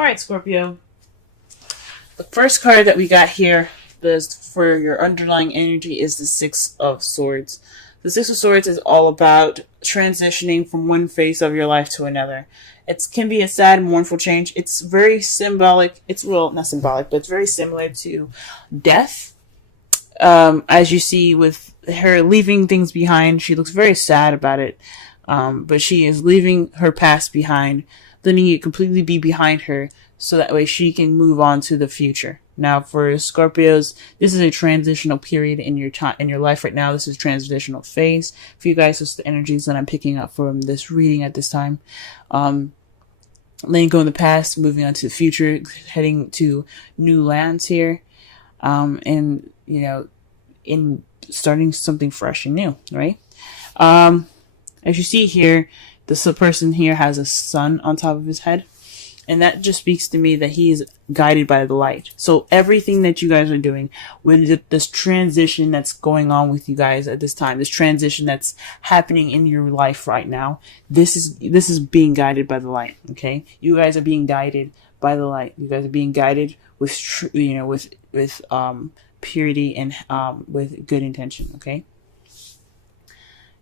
Alright, Scorpio. The first card that we got here for your underlying energy is the Six of Swords. The Six of Swords is all about transitioning from one phase of your life to another. It can be a sad, mournful change. It's very symbolic. It's, well, not symbolic, but it's very similar to death. As you see with her leaving things behind, she looks very sad about it. But she is leaving her past behind, letting it completely be behind her, so that way she can move on to the future. Now, for Scorpios, this is a transitional period in your time, in your life right now. This is a transitional phase for you guys. It's the energies that I'm picking up from this reading at this time. Letting go in the past, moving on to the future, heading to new lands here, and in starting something fresh and new, right? As you see here, this person here has a sun on top of his head. And that just speaks to me that he is guided by the light. So everything that you guys are doing, with this transition that's going on with you guys at this time, this transition that's happening in your life right now, this is being guided by the light. Okay, you guys are being guided by the light. You guys are being guided with purity and with good intention. Okay,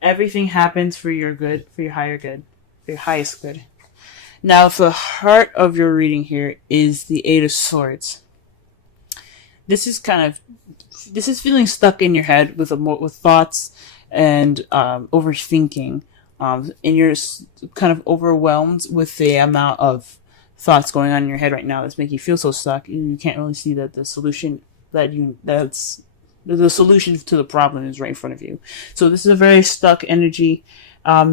everything happens for your good, for your higher good, for your highest good. Now, the heart of your reading here is the Eight of Swords. This is feeling stuck in your head with thoughts and overthinking, and you're kind of overwhelmed with the amount of thoughts going on in your head right now that's making you feel so stuck. You can't really see that the solution the solution to the problem is right in front of you. So this is a very stuck energy,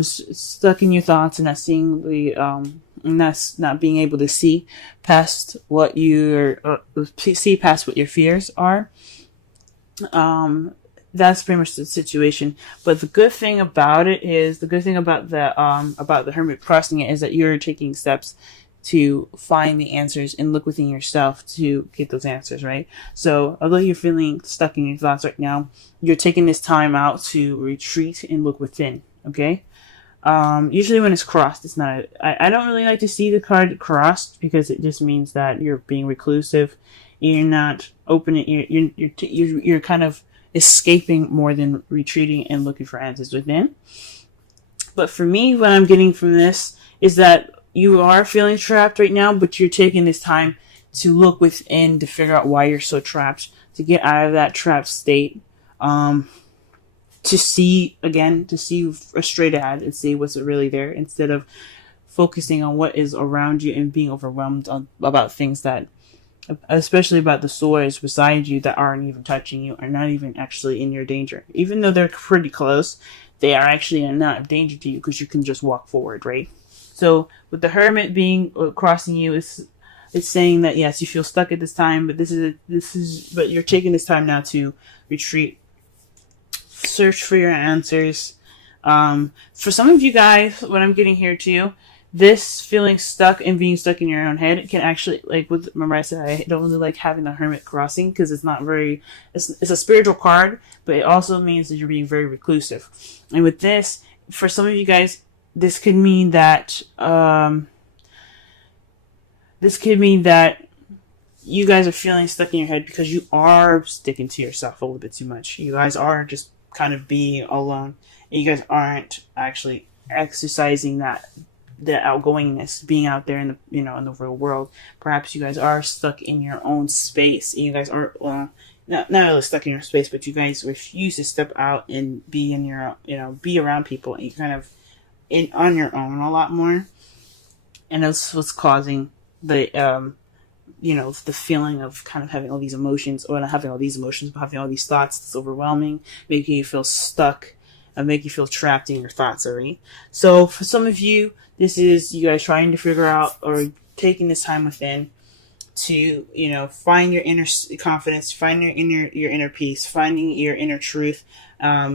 stuck in your thoughts and not seeing the not being able to see past what see past what your fears are. That's pretty much the situation. But the good thing about it is, the good thing about the Hermit crossing it is that you're taking steps to find the answers and look within yourself to get those answers, right? So although you're feeling stuck in your thoughts right now, you're taking this time out to retreat and look within, okay? Usually when it's crossed, it's not, I don't really like to see the card crossed because it just means that you're being reclusive. You're not opening, you're kind of escaping more than retreating and looking for answers within. But for me, what I'm getting from this is that you are feeling trapped right now, but you're taking this time to look within to figure out why you're so trapped, to get out of that trapped state, to see straight ahead and see what's really there, instead of focusing on what is around you and being overwhelmed about things that, especially about the swords beside you that aren't even touching you, are not even actually in your danger. Even though they're pretty close, they are actually not of danger to you because you can just walk forward, right? So with the Hermit being crossing you, it's saying that yes, you feel stuck at this time, but but you're taking this time now to retreat, search for your answers. For some of you guys, what I'm getting here too, this feeling stuck and being stuck in your own head can actually, remember I said I don't really like having the Hermit crossing because it's not very, it's a spiritual card, but it also means that you're being very reclusive. And with this, for some of you guys, this could mean that you guys are feeling stuck in your head because you are sticking to yourself a little bit too much. You guys are just kind of being alone. And you guys aren't actually exercising the outgoingness, being out there in the in the real world. Perhaps you guys are stuck in your own space. And you guys are not really stuck in your space, but you guys refuse to step out and be in your be around people, and you kind of on your own a lot more, and that's what's causing the the feeling of kind of having all these emotions, or not having all these emotions, but having all these thoughts that's overwhelming, making you feel stuck and make you feel trapped in your thoughts already. So for some of you, this is you guys trying to figure out, or taking this time within to find your inner confidence, find your inner peace, finding your inner truth,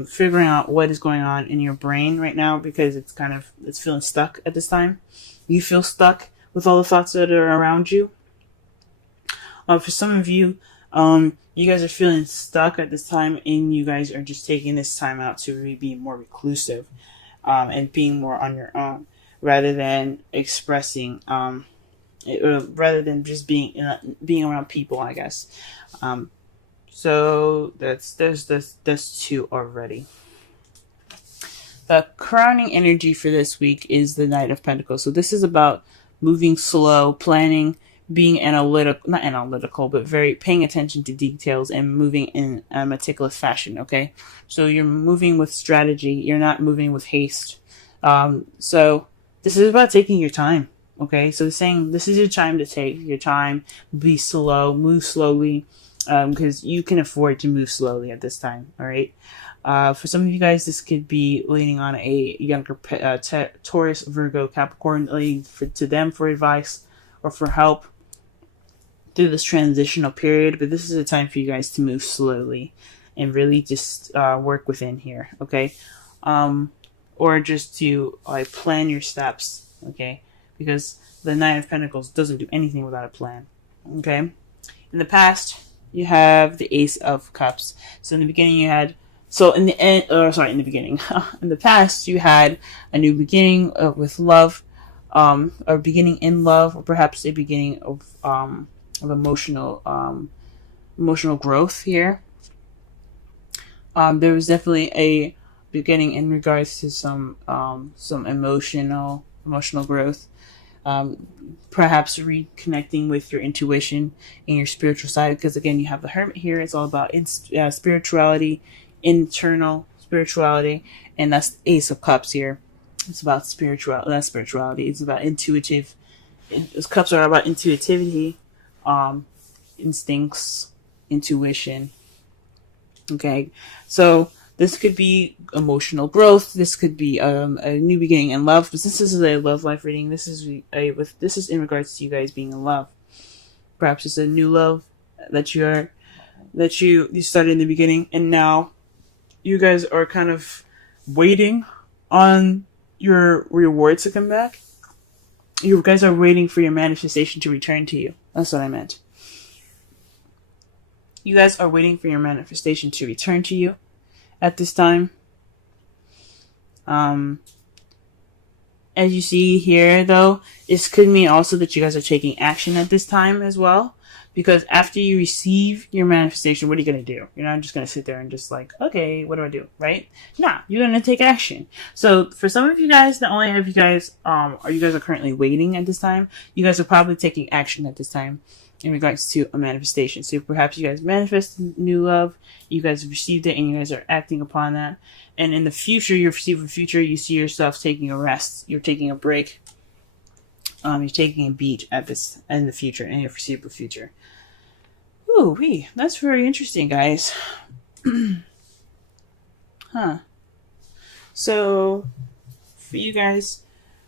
figuring out what is going on in your brain right now, because it's feeling stuck at this time. You feel stuck with all the thoughts that are around you. For some of you, you guys are feeling stuck at this time, and you guys are just taking this time out to really be more reclusive, and being more on your own, rather than expressing rather than just being around people, I guess. So that's two already. The crowning energy for this week is the Knight of Pentacles. So this is about moving slow, planning, being not analytical, but very paying attention to details and moving in a meticulous fashion, okay? So you're moving with strategy. You're not moving with haste. So this is about taking your time, okay? So saying this is your time to take your time, be slow, move slowly, because you can afford to move slowly at this time, all right? For some of you guys, this could be leaning on a younger Taurus, Virgo, Capricorn, leaning to them for advice or for help through this transitional period. But this is a time for you guys to move slowly and really just work within here, okay? Or just to plan your steps, okay? Because the Nine of Pentacles doesn't do anything without a plan, okay? In the past, you have the Ace of Cups. So in the beginning, you had in the past, you had a new beginning with love, or beginning in love, or perhaps a beginning of emotional growth here. There was definitely a beginning in regards to some emotional growth. Perhaps reconnecting with your intuition and your spiritual side, because again, you have the Hermit here. It's all about spirituality, internal spirituality, and that's the Ace of Cups here. It's about spirituality. It's about intuitive. Those cups are about intuitivity, instincts, intuition. Okay, so this could be emotional growth. This could be a new beginning in love. But this is a love life reading. This is in regards to you guys being in love. Perhaps it's a new love that you started in the beginning, and now you guys are kind of waiting on your rewards to come back. You guys are waiting for your manifestation to return to you. That's what I meant. You guys are waiting for your manifestation to return to you at this time. As you see here, though, this could mean also that you guys are taking action at this time as well. Because after you receive your manifestation, what are you going to do? You're not just going to sit there and just okay, what do I do? Right? Nah, you're going to take action. So for some of you guys, not only have you guys, you guys are currently waiting at this time, you guys are probably taking action at this time in regards to a manifestation. So perhaps you guys manifested new love, you guys have received it, and you guys are acting upon that. And in the future, you see yourself taking a rest. You're taking a break. You're taking a beat in the future, in your foreseeable future. Ooh, that's very interesting, guys. Huh. So, for you guys,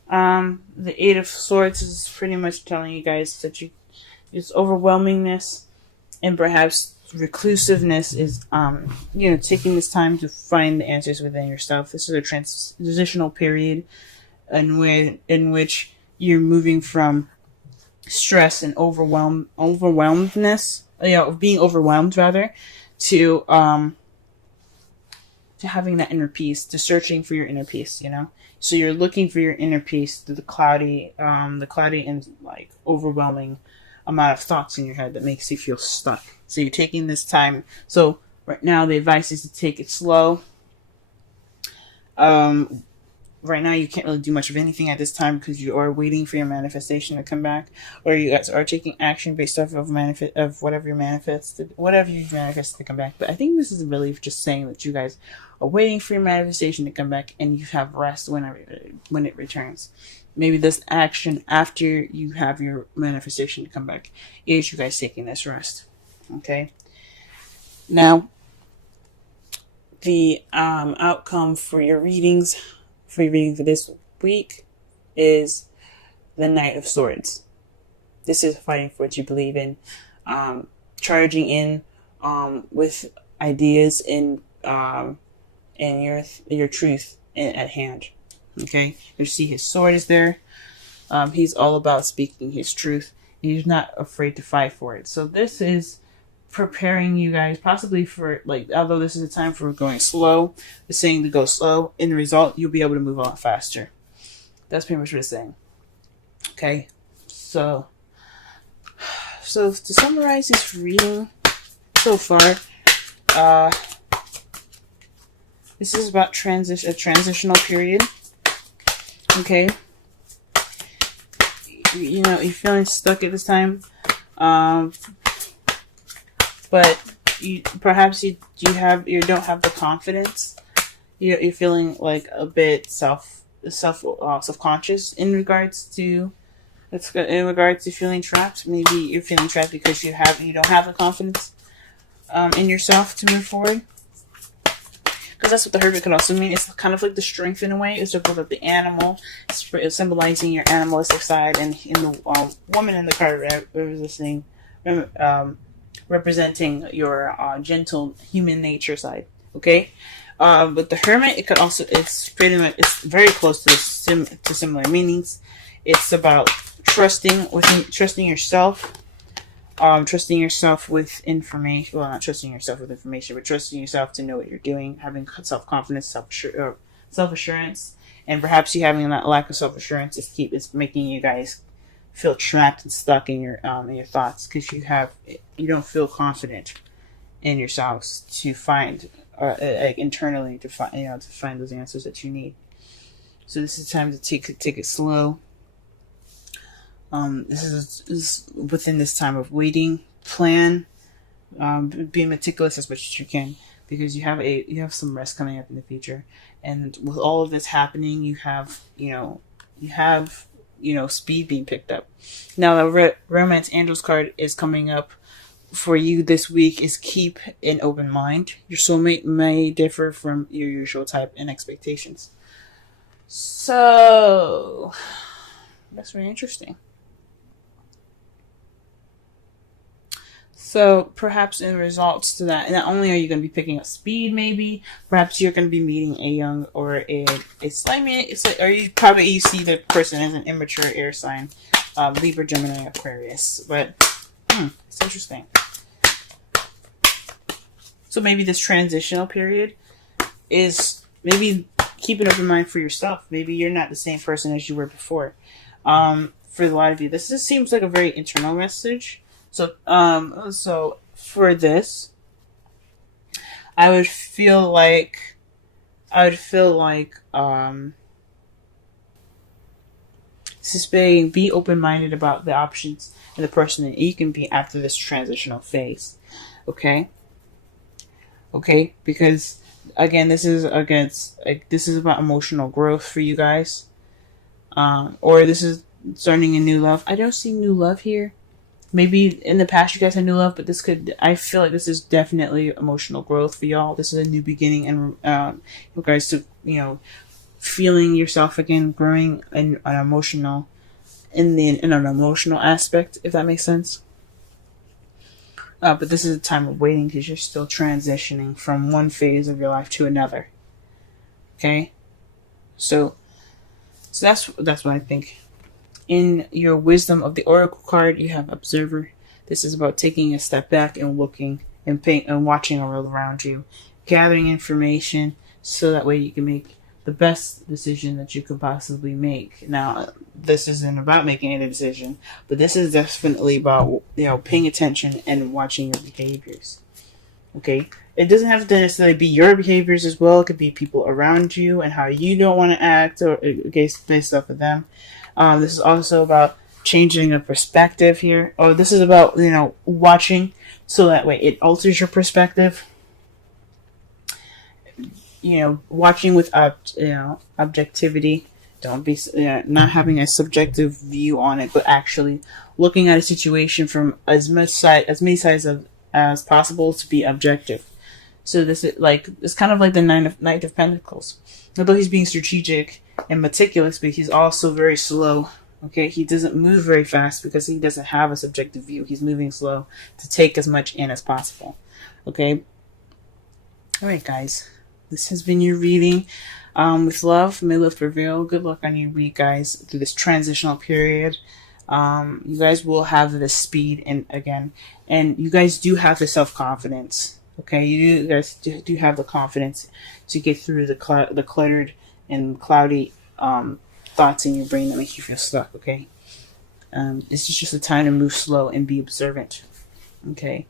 the Eight of Swords is pretty much telling you guys that it's overwhelmingness and perhaps reclusiveness is, taking this time to find the answers within yourself. This is a transitional period in which you're moving from stress and overwhelmedness, being overwhelmed rather, to having that inner peace, to searching for your inner peace, So you're looking for your inner peace through the cloudy and overwhelming amount of thoughts in your head that makes you feel stuck. So you're taking this time. So right now the advice is to take it slow. Right now you can't really do much of anything at this time because you are waiting for your manifestation to come back, or you guys are taking action based off of whatever you manifested to come back. But I think this is really just saying that you guys are waiting for your manifestation to come back, and you have rest when it returns. Maybe this action after you have your manifestation to come back is you guys taking this rest. Okay. Now, the outcome for your reading for this week is the Knight of Swords. This is fighting for what you believe in, charging in with ideas and your truth at hand. Okay, you see his sword is there. He's all about speaking his truth. He's not afraid to fight for it. So this is preparing you guys possibly for, although this is a time for going slow, it's saying to go slow. In the result, you'll be able to move a lot faster. That's pretty much what it's saying. Okay, so So to summarize this reading so far, this is about a transitional period. Okay. You know, you're feeling stuck at this time. But you don't have the confidence. You're feeling like a bit self-conscious in regards to feeling trapped. Maybe you're feeling trapped because you don't have the confidence in yourself to move forward. Because that's what the Hermit could also mean. It's kind of like the strength in a way. It's about the animal. It's symbolizing your animalistic side, and in the woman in the card representing your gentle human nature side. Okay. But the Hermit, it's very close to similar meanings. It's about trusting yourself, trusting yourself with information. Well, not trusting yourself with information, but trusting yourself to know what you're doing, having self-confidence, self-assurance, and perhaps you having that lack of self-assurance is making you guys feel trapped and stuck in your thoughts, because you don't feel confident in yourselves to find internally to find those answers that you need. So this is time to take it slow. This is within this time of waiting, plan, be meticulous as much as you can, because you have some rest coming up in the future, and with all of this happening, you have speed being picked up. Now the Romance Angels card is coming up for you this week. Is keep an open mind. Your soulmate may differ from your usual type and expectations. So that's very interesting. So perhaps in results to that, not only are you going to be picking up speed, maybe perhaps you're going to be meeting a young or you see the person as an immature air sign, Libra, Gemini, Aquarius. But it's interesting. So maybe this transitional period is maybe keep an open mind for yourself. Maybe you're not the same person as you were before. For a lot of you, this just seems like a very internal message. So for this, I would feel like be open-minded about the options and the person that you can be after this transitional phase. Okay, because again, this is about emotional growth for you guys, or this is starting a new love. I don't see new love here. Maybe in the past you guys had new love, but I feel like this is definitely emotional growth for y'all. This is a new beginning, and you guys to feeling yourself again, growing in an emotional aspect, if that makes sense. But this is a time of waiting, because you're still transitioning from one phase of your life to another. Okay, so that's what I think. In your Wisdom of the Oracle card, you have Observer. This is about taking a step back and looking and watching the world around you, gathering information, so that way you can make the best decision that you could possibly make. Now, this isn't about making any decision, but this is definitely about paying attention and watching your behaviors. Okay, it doesn't have to necessarily be your behaviors as well. It could be people around you and how you don't want to act, or based off of them. This is also about changing a perspective here. Oh, this is about, watching, so that way it alters your perspective. Watching with, objectivity. Don't be, not having a subjective view on it, but actually looking at a situation from as many sides as possible to be objective. So this is it's kind of like the Knight of Pentacles. Although he's being strategic and meticulous, but he's also very slow. Okay, he doesn't move very fast because he doesn't have a subjective view. He's moving slow to take as much in as possible. Okay. All right, guys. This has been your reading. With love, may love prevail. Good luck on your week, guys, through this transitional period. You guys will have the speed, and you guys do have the self-confidence. Okay, you guys do have the confidence to get through the cluttered and cloudy thoughts in your brain that make you feel stuck. Okay, This is just a time to move slow and be observant. Okay.